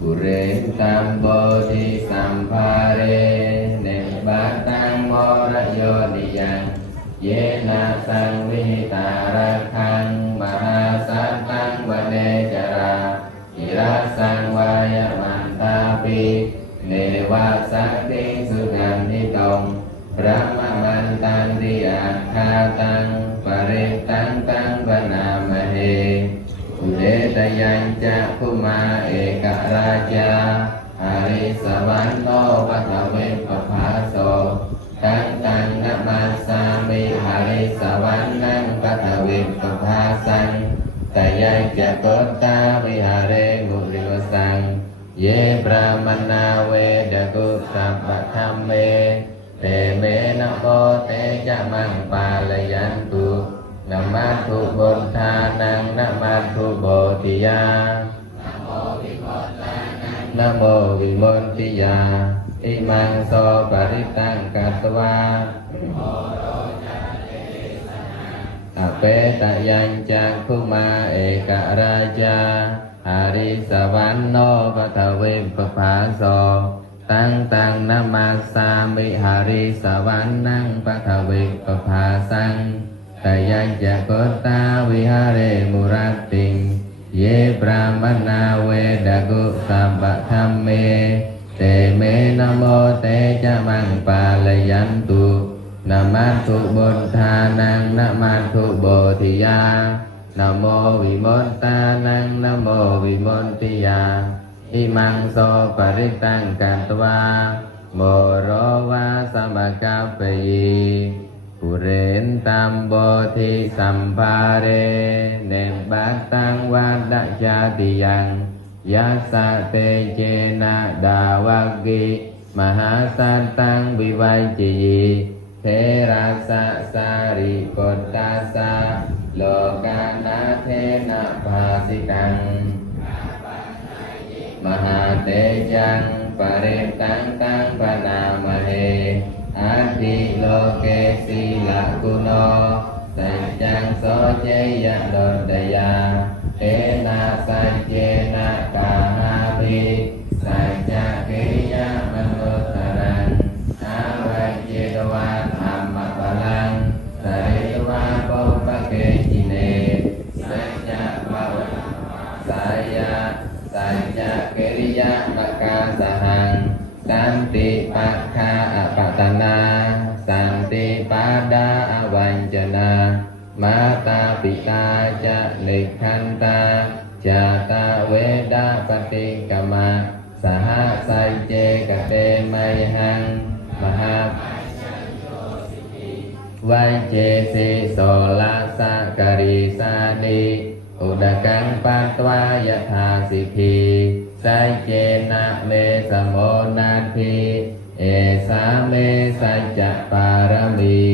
ปุเรนตัมโบธิสัมภาเรเนบาตังโมระโยนิยังเยนะสังวิตาระคังมหาสัตตังวเนจราอิราสังวายมันตาปิเนวะสัตติสุขันนิตงพระมมันตันติอาคาตังปริตังตังปนามเหอุเดตยัญจะภูมาเอกราชาหาริสวันโนปัตเวปภาโสตังตังนะมาสามิหาริสวันนังปัตเวปภาสังตยัญจะโกตาวิหารเรมุริวสังเยปรามนาเวดกุสัพพะธัมเมเตเมนะโมเตจะมังปาลยันตุนะมัตถุบุทธานังนะมัตถุโบธิยานะโมวิมุตติยาอิมังโสปริตังกัตวาอเปตยัญจักขุมาเอกราชาหาริสวันโนปทเวปภาโสตังตังนะมาสามิหาริสวันนังปทเวปภาสังตยัญจะโกตาวิหารเรมุรัตติงเยปรามนาเวดกุสัพพะธัมเมเตเมนะโมเตจะมังปาลยันตุนะมัตถุบุทธานังนะมัตถุโบธิยานะโมวิมุตตานังนะโมวิมุตติยาอิมังโสปริตังกัตวาโมโรวาสมกัปปยีปุเรนตัมโบธิสัมภาเรเนบัตตังวัดจาติยังยัสสะเตเจนะดาวกิมหาสัตตังวิวัยจิยีเทราสะสาริปุตตัสสะโลกานาเทนะภาสิตังมหาเตจังปริตังตังปนามเหอัตถิโลเกสีลกุโนสัจจังโสเจยะโดดยาเอนะสัจเจนะกาหาภิสัจจะกิริยามนุตตรังอาวัจเจตวาธรรมพลังสริวาปุปปเกจิเนสัจจะภวะสายะสัจจะกิริยามกาสหังสันติปัฏฐาอปัตตนาสันติปาดาอวัญจนามาตาปิตาจะนิคันตาจาตาเวดาปฏิกมะสหสัจเจกเตไมหังมหาวัจเจสิโสลาสะกริสานิอุดกังปัตวายถาสิกขีสัจเจนะเมสโมนาทิเอสาเมสัจจะปารมี